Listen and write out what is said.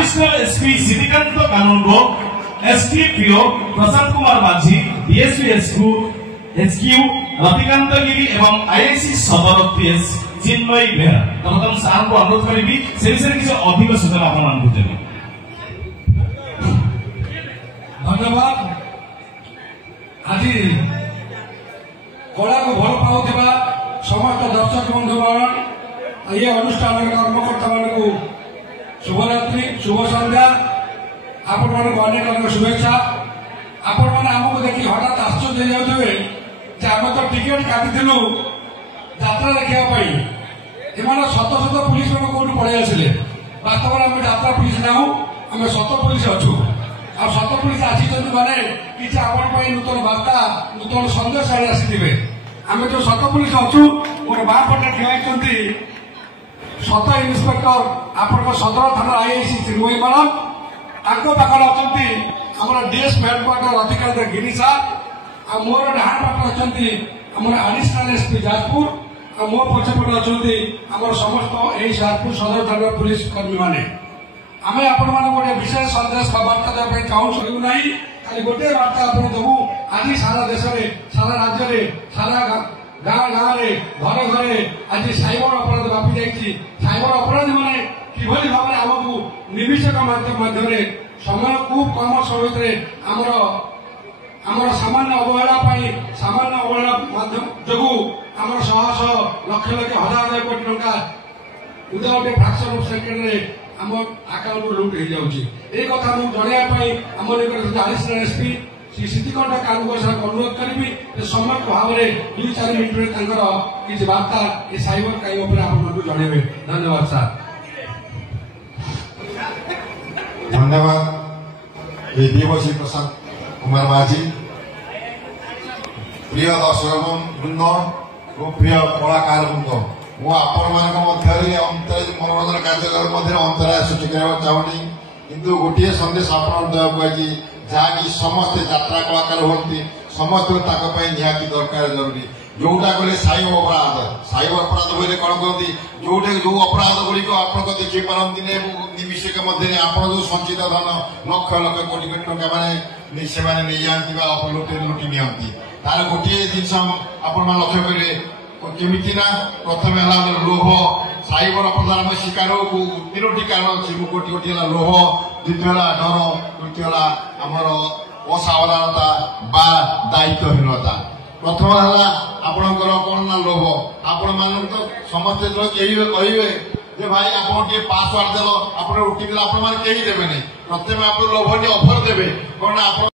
Additional SP Siddhikant कानूनगो, STPO Prashant Kumar माझी, DSP HQ Ratikant गिरी एवं IIC सदर पीएस चिन्मयी बेहरा तब सार को अनुरोध करी से विषय किसी अधिक सूचना आपको देवी। धन्यवाद। आज कला को भल पाऊा समस्त दर्शक बंधु मान ये अनुष्ठान कर्मकर्ता मान शुभरात्रि शुभ संध्या आपण मान अनेक अनेक शुभेच्छा। आपण मैंने आमको देखिए हठात आश्चर्य जाऊे आम तो टिकेट काटिलु यात्रा देखापी एम शत शत पुलिस मैंने कौट पलि आसिले वास्तव में आम यात्रा पुलिस नाऊ आम शत पुलिस अच्छु आ शत पुलिस आसी माने किसी आपण नूतन बार्ता नूतन सन्देश आनी आसी आम जो शत पुलिस अच्छु गोटे बाँ पटे ठियाई शत इन्स्पेक्टर आपण सदर थाना आईआईसी चिन्मयी मैडम पाखे अच्छा आम डीएस हेडक्वार्टर रतिकांत गिरी साहब मोर डाण पाटे अच्छा एडिशनल एसपी जाजपुर आ मो पछपटे अच्छा आम समस्त यही जाजपुर सदर थाना पुलिस कर्मी मैंने आम आपण गोटे विशेष सन्देश बार्ता देवाई चाहूँ ना खाली गोटे बार्ता आप देवु आज सारा देश में सारा राज्य में सारा गाँ गाँव घरे घरे आज साइबर अपराध व्यापी जाइए। साइबर अपराधी मैंने किभली भाव में आमको निमिषक माध्यम समय खूब कम समय आमर सामान्य अवहेला माध्यम जो आमर शह शह लक्ष लक्ष हजार हजार कोटी टंका विदाउट फ्राक्शन ऑफ सेकेंड रे आम अकाउंट लुट हो जाऊँगी। ये कथा मुझे जनवाई आम निकट एडिशनल एसपी श्री सिद्धिकांत कानूनगो सर अनुरोध करी समय भाव में 2-4 मिनट किसी बार्ता ये साइबर क्राइम आपको जनइबे। धन्यवाद सर। धन्यवाद डीएसपी प्रशांत कुमार माझी। प्रिय दर्शक वृंद और प्रिय कलाकार वृंद मु आपण मनोरंजन कार्यक्रम अंतराय सृष्टि करने चाहूनी किंतु गोटे सन्देश आप जहाँकि समस्ते यात्रा कलाकार हमें समस्त निहाती दरकार जरूरी जोटा कहले साइबर अपराध बोले कौन कहते जोटे जो अपराध गुड़िक आप देखी पारती निमिषक मध्य आप जो संचित धन लक्ष लक्ष कोटी कोटी टंका मैंने से नहीं जाती लुटि नि तार गोटे जिन आप लक्ष्य करेंगे केमी ना प्रथम है लोभ साइबर अपराध शिकार तीनोटी कारण अच्छी गोटी गोटी है लोभ द्वितीय डर तृतीय आमर असावधानता बा दायित्वहीनता। प्रथम है आपणकर कौन ना लोभ आपण मान तो समस्ते जो कहे भाई आप पासवार्ड देल आप ओटीपी आप देवे प्रथम आप लोभ ऑफर देवे कौन आप